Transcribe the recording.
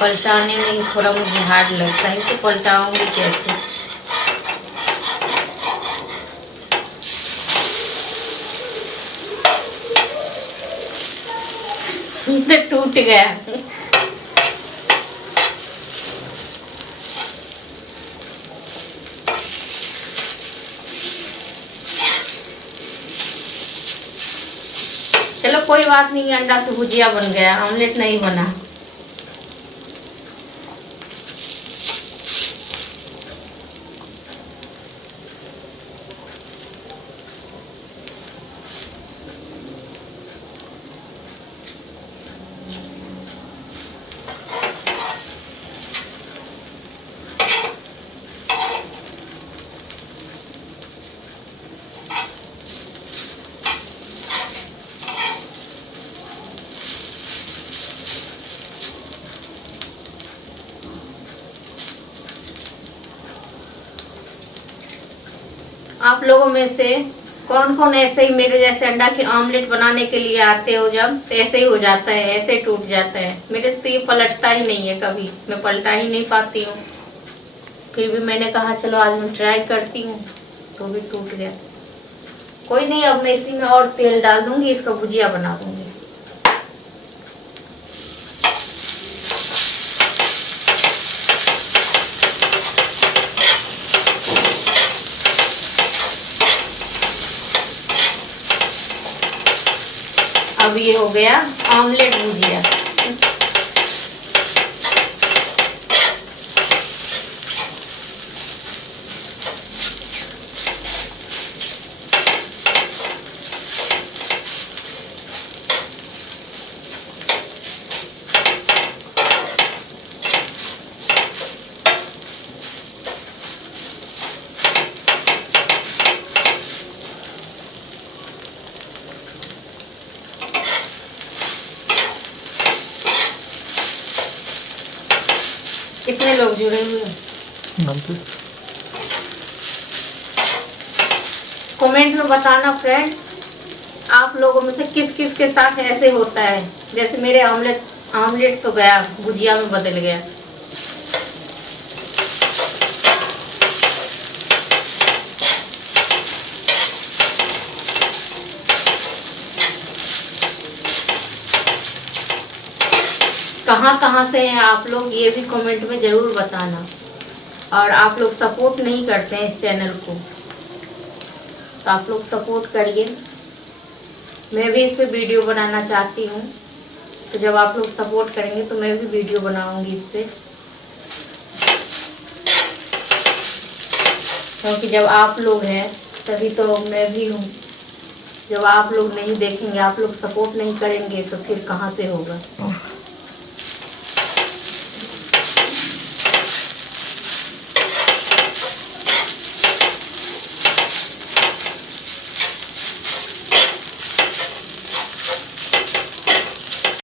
पलटाने में ही थोड़ा मुझे हार्ड लगता है, इसे पलटाऊंगी कैसे। तो टूट गया। चलो कोई बात नहीं, अंडा की भुजिया बन गया, ऑमलेट नहीं बना। आप लोगों में से कौन कौन ऐसे ही मेरे जैसे अंडा की ऑमलेट बनाने के लिए आते हो, जब तो ऐसे ही हो जाता है, ऐसे टूट जाता है। मेरे से तो ये पलटता ही नहीं है, कभी मैं पलटा ही नहीं पाती हूँ। फिर भी मैंने कहा चलो आज मैं ट्राई करती हूँ, तो भी टूट गया। कोई नहीं, अब मैं इसी में और तेल डाल दूंगी, इसका भुजिया बना दूंगी। अब ये हो गया ऑमलेट भुजिया। कितने लोग जुड़े हुए हैं कमेंट में बताना फ्रेंड, आप लोगों में से किस किस के साथ ऐसे होता है। जैसे मेरे ऑमलेट तो गया, भुजिया में बदल गया। कहाँ से हैं आप लोग, ये भी कमेंट में ज़रूर बताना। और आप लोग सपोर्ट नहीं करते हैं इस चैनल को, तो आप लोग सपोर्ट करिए। मैं भी इस पे वीडियो बनाना चाहती हूँ, तो जब आप लोग सपोर्ट करेंगे तो मैं भी वीडियो बनाऊंगी इस पे। क्योंकि जब आप लोग हैं तभी तो मैं भी हूँ। जब आप लोग नहीं देखेंगे, आप लोग सपोर्ट नहीं करेंगे, तो फिर कहाँ से होगा।